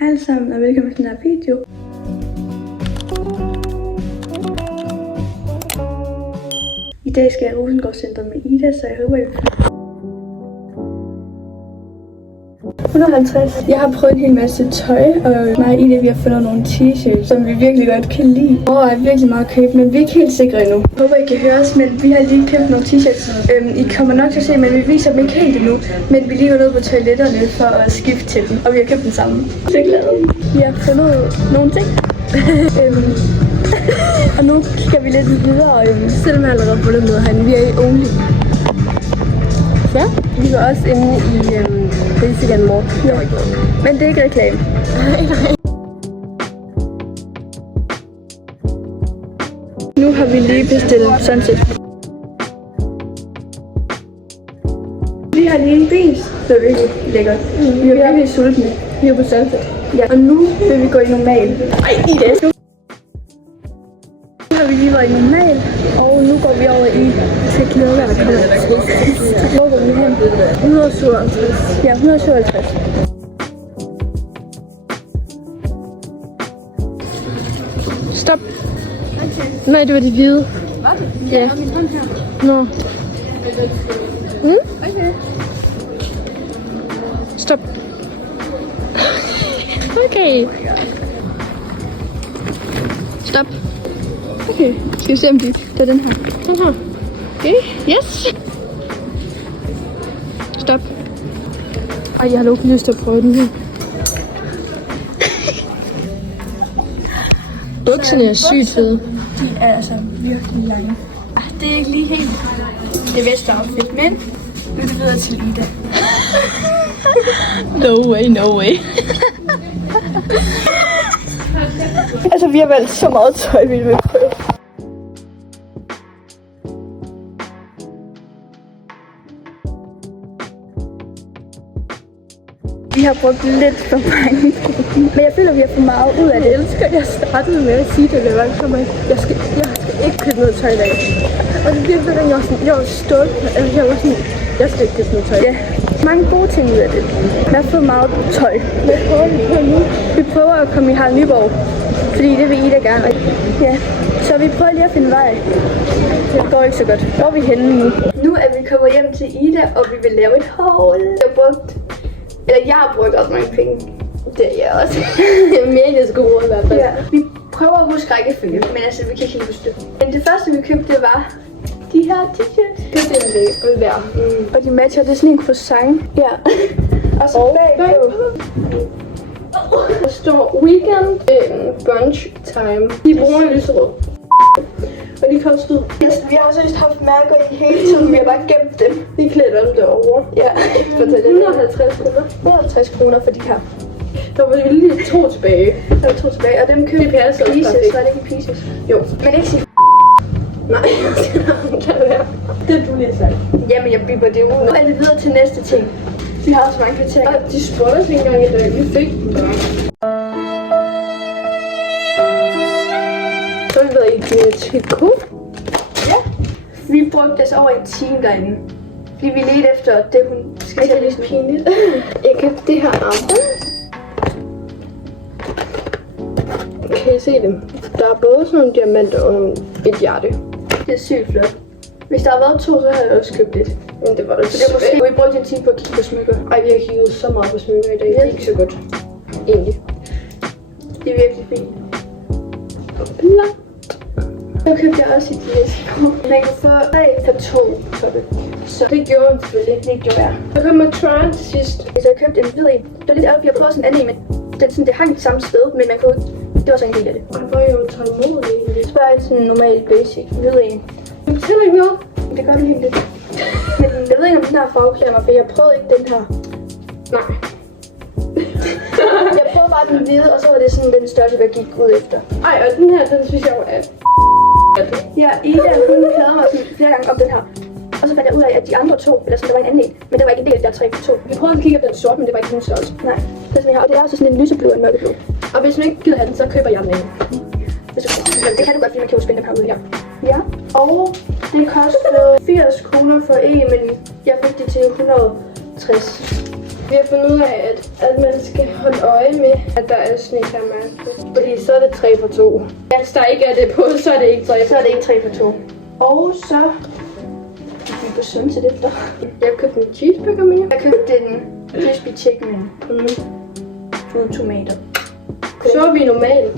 Hej alle sammen og velkommen til den her video. I dag skal jeg i Rosengård Centret med Ida, så jeg håber, I 150. Jeg har prøvet en hel masse tøj, og mig og Ida vi har fundet nogle t-shirts, som vi virkelig godt kan lide. Og er virkelig meget købt, men vi er ikke helt sikre endnu. Jeg håber, I kan høre os, men vi har lige købt nogle t-shirts. I kommer nok til at se, men vi viser dem ikke helt endnu. Men vi lige var nede på toiletterne for at skifte til dem, og vi har købt den samme. Så glade. Vi har fundet nogle ting. Og nu kigger vi lidt videre, selvom jeg allerede fundet noget herinde. Vi er i Only. Ja. Vi var også inde i Rizigan Mall. Ja. Men det er ikke reklame. Nej. Nu har vi lige bestilt Sunset. Vi har lige en bil. Det er virkelig lækkert. Vi er virkelig sultne. Vi er på Sunset. Ja. Og nu vil vi gå i normal. Ej, i det. Nu har vi lige været i normal. Og nu går vi over i teknologi, der kommer til. Hvor går vi hen? 157. Ja, 157. Stop. Nej, det var det hvide. Var det? Ja. Nå. Okay. Stop. Okay. Stop. Okay, skal vi se om det er den her. Den her. Okay, yes. Stop. Ej, jeg har nok lyst til at prøve den her. Bukserne er sygt fede. De er altså virkelig lange. Det er ikke lige helt det bedste outfit, men nu er det videre til Ida. No way, no way. Altså, vi har valgt så meget tøj, vi vil prøve. Vi har brugt lidt for mange penge, men jeg føler, at vi har for meget ud af det. Jeg elsker, at jeg startede med at sige det, jeg skal ikke købe noget tøj i dag. Og det bliver sådan, jeg var stolt, jeg var sådan, jeg skal ikke købe noget tøj. Ja, mange gode ting ud af det. Jeg har fået meget tøj. Hvad prøver vi på nu? Vi prøver at komme i Harald Nyborg, fordi det vil Ida gerne. Ja, så vi prøver lige at finde vej. Det går ikke så godt. Hvor er vi henne nu? Nu er vi kommet hjem til Ida, og vi vil lave et haul. Jeg har brugt også mange penge. Det er jeg også. Mere end jeg skulle bruge i hvert fald. Ja. Vi prøver at huske rækkefølge, men altså vi kan ikke huske det. Men det første vi købte, det var de her t-shirts. Det er en hver. Og de matcher, det er sådan en croissant. Ja. Og så bagpå. Der står weekend brunch time. De bruger en lyserød. Og de kostede. Vi har seriøst haft mærker i hele tiden, vi har bare gemt dem. De klædte dem derovre. Ja. 150 kroner. 150 kroner for de her. Der var lige 2 tilbage. Der var 2 tilbage, og dem købte vi altså pieces. Var det ikke pieces? Jo. Men ikke sige nej, det er du lige sagt. Jamen, jeg bipper det ud. Nu er vi videre til næste ting. Vi har også mange kvitteringer. Og de spurgte os ikke engang i dag. Vi fik dem bare. Så har vi været i Gynetico. Ja. Vi brugte os over en time derinde. Fordi vi ledte efter det, hun skal tage lidt pinligt. Jeg købte det her armbånd. Kan I se dem? Der er både sådan nogle diamanter og et hjerte. Det er sygt flot. Hvis der havde været 2, så havde jeg også købt lidt. Men det var det. Så det er måske, vi brugte en time på at kigge på smykker. Ej, vi har kigget så meget på smykker i dag. Det er ikke så godt. Egentlig. Det er virkelig fint. Så købte jeg også et læseko. Man kan få 3 for 2 toppe. Så det gjorde hun selvfølgelig. Det gjorde jeg. Så kom jeg tryen til sidst. Så jeg købte en hvid en. Det var lidt ærgerligt, jeg prøvede sådan en anden en, men det hang det samme sted, men man kunne. Det var så en del af det. Og hvor er jo tålmodig egentlig. Så bare en sådan normal basic hvid en. Du fortæller ikke noget. Det gør du helt lidt. Men jeg ved ikke, om den her farve mig, for jeg prøvede ikke den her. Nej. Jeg prøvede bare den hvide, og så var det sådan den størrelse, jeg gik ud efter. Ej, og den her, den synes jeg var ja, Ida, hun havde mig sådan flere gange om den her. Og så fandt jeg ud af, at de andre 2, eller sådan, der var en anden en. Men der var ikke en del af de der 3 for 2. Vi prøvede at kigge på den sort, men det var ikke nogen størrelse. Nej, det er sådan, jeg har. Og det er også sådan en lyseblå og en mørkeblå. Og hvis man ikke gider have den, så køber jeg den af. Det kan du godt, fordi man kan jo spænde dem herude her. Ja, og det kostede 80 kroner for en, men jeg fik det til 160. Vi har fundet ud af, at man skal holde øje med, at der er sneakermærke. Fordi så er det 3 for 2. Hvis der ikke er det på, så er det ikke 3 for 2. Så er det ikke 3 for 2. Og så vi på Sunset efter. Jeg købte en cheeseburger med. Jeg købte en crispy chicken med uden tomater. Så er vi normalt.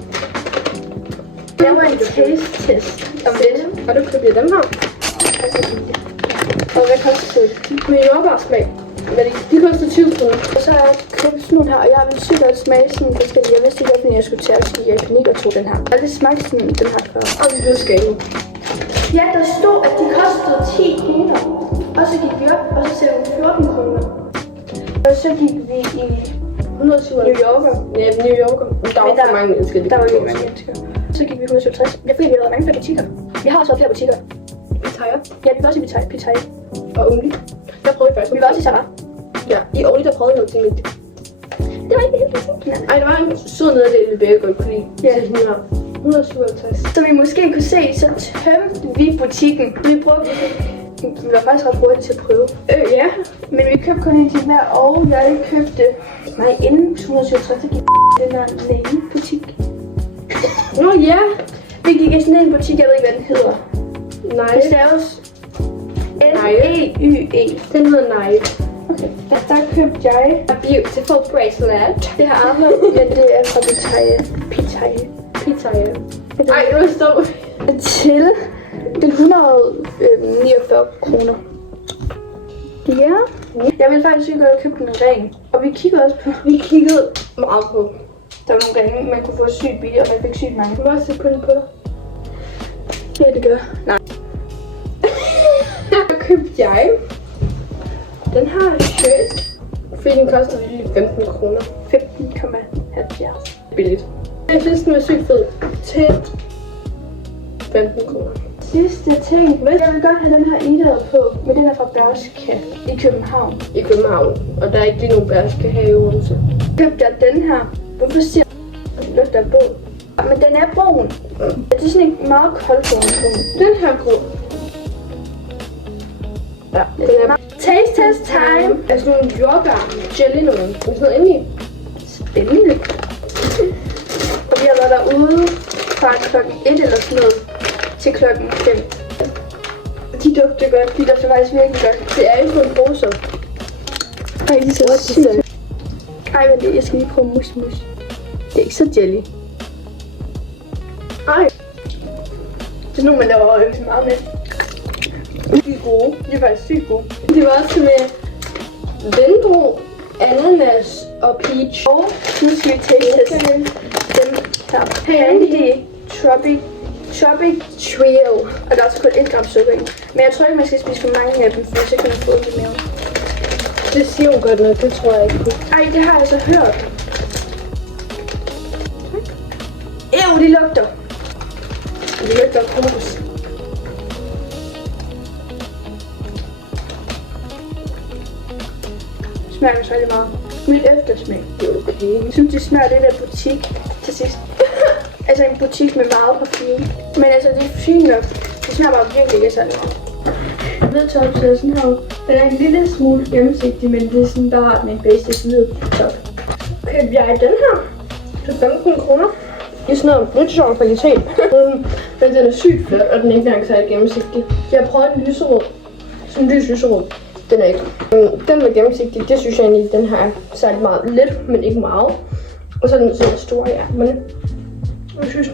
Det var en taste test om lidt. Og du købte dem her. Og hvad koster det? Med jordbærsmag. De koster 20 kroner. Og så har jeg købt sådan nogle her, og jeg vil sygt godt smage sådan forskellige. Jeg vidste ikke, hvorfor jeg skulle til at sige, jeg panik og tog den her. Jeg har lidt smagt sådan den her før. Og vi blev skæve. Ja, der stod, at de kostede 10 kroner. Og så gik vi op, og så sagde vi 14 kroner. Og så gik vi i 107 New Yorker. Ja, New Yorker. Der var for mange mennesker. Der var ikke mange mennesker. Så gik vi 167. Jeg følte, vi havde mange flere butikker. Vi har også været flere butikker. Pitaya. Ja, vi var også i Pitaya. Og Only. Der prøvede vi faktisk. Vi var også i Sarah. Ja, i Only der prøvede vi noget ting lidt. Det var ikke helt præcis. Ej, der var en sød nederdel, vi begge godt kunne lide. Ja. Så sådan her. 157. Så vi måske kunne se, så tømte vi butikken. Vi brugte vi var faktisk ret hurtigt til at prøve. Ja. Men vi købte kun en til hver, og jeg købte inden 167, så gik den der nail-butik. Nå ja. Vi gik i sådan en butik, jeg ved ikke, hvad den hedder. Nej. Det staves N-E-Y-E. Den hedder Nail. Okay. Der købte jeg A Beautiful Bracelet. Det har andre, men det er fra Pitaya. Ej, nu er det stå. Til den 149 kroner. Ja. Jeg ville faktisk ikke godt købe en ring. Og vi kiggede også på. Vi kiggede meget på. Der var nogle ringe, man kunne få sygt billigt, og man fik sygt mange. Må jeg se på den på dig? Ja, det gør. Nej. Så købte jeg den her shirt, fordi den koster lige 15 kroner. 15,70. Billigt. Jeg synes, den var sygt fed. Til 15 kroner. Sidste ting. Jeg vil godt have den her idéet på, men den er fra Bershka i København. I København. Og der er ikke lige nogen Bershka her i Odense. Købte jeg den her. Hvorfor siger jeg, at den lugter af båd? Men den er brun. Det er sådan en meget koldbrun. Den her grå. Ja, den er taste test time. Altså nogle jordbær jelly nogen. Sådan noget inde i. Spændende. Og vi har været derude fra klokken 1 eller sådan noget til klokken 5. De dufter godt. De dufter faktisk virkelig godt. Det er jo sådan en pose. Ej, det er så sygt. Ej, men jeg skal lige prøve mus. Det er ikke så jelly. Ej. Det er nu, man laver ikke så meget med. De er gode. De er faktisk sygt gode. Det var også med vindrue, ananas og peach. Og nu skal vi taste dem her. Candy Tropic Trio. Og der er også kun 1 gram sukker i. Men jeg tror ikke, man skal spise for mange af dem, for så kan man få det i maven. Det siger jo godt nok, det tror jeg ikke på. Ej, det har jeg så hørt. De lugter. De lugter kokos. Smager så rigtig meget. Mit eftersmag. Det er okay. Jeg synes, det smager lidt af butik til sidst. Altså en butik med meget parfume. Men altså, det er fint nok. Det smager bare virkelig ikke særlig meget. Hvidtopsen her. Den er en lille smule gennemsigtig, men det er sådan, der har den en basic hvid top. Købte jeg den her til 15 kroner. Det er sådan noget lidt sjov kvalitet. Men den er sygt flot, og den er ikke engang særlig gennemsigtig. Jeg har prøvet den lyserød. Sådan en lyserød. Den er ikke. Den var gennemsigtig. Det synes jeg egentlig, den her er særlig meget lidt, men ikke meget. Og så er den sådan stor, ja. Men jeg synes,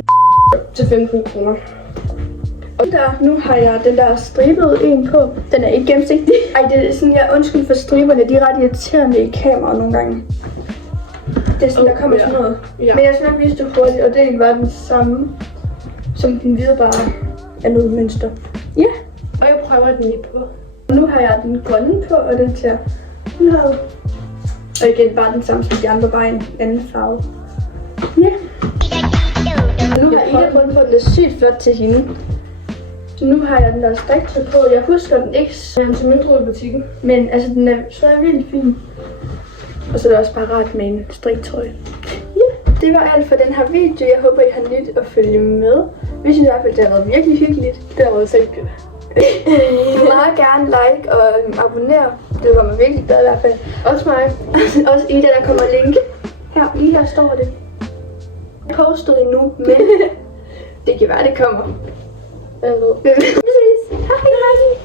til 15 kroner. Og der, nu har jeg den der stribede en på. Den er ikke gennemsigtig. Ej, det er sådan, jeg undskyld for striberne. De er ret irriterende i kameraet nogle gange. Det er sådan, der kommer sådan noget. Ja. Men jeg skal nok vise det hurtigt, og det var den samme som den hvide, bare andet mønster. Ja, og jeg prøver den lige på. Nu har jeg den grønne på, og den ser noget. Og igen, bare den samme som de andre, bare en anden farve. Ja. Og nu har Ida prøvet på, den er sygt flot til hende. Så nu har jeg den der striktøj på. Jeg husker den ikke så mindre i butikken. Men altså, den er stadig vildt fin. Og så er det også bare rart med en striktrøje. Ja, det var alt for den her video. Jeg håber, I har nyt at følge med. Vi synes i hvert fald, det har været virkelig hyggeligt. Det har været så hyggeligt. I må meget gerne like og abonnere. Det var mig virkelig glad i hvert fald. Også mig. Også Ida, der kommer link. Her, lige her står det. Postet endnu, men det kan være, det kommer. Jeg ved. Vi ses. Hej.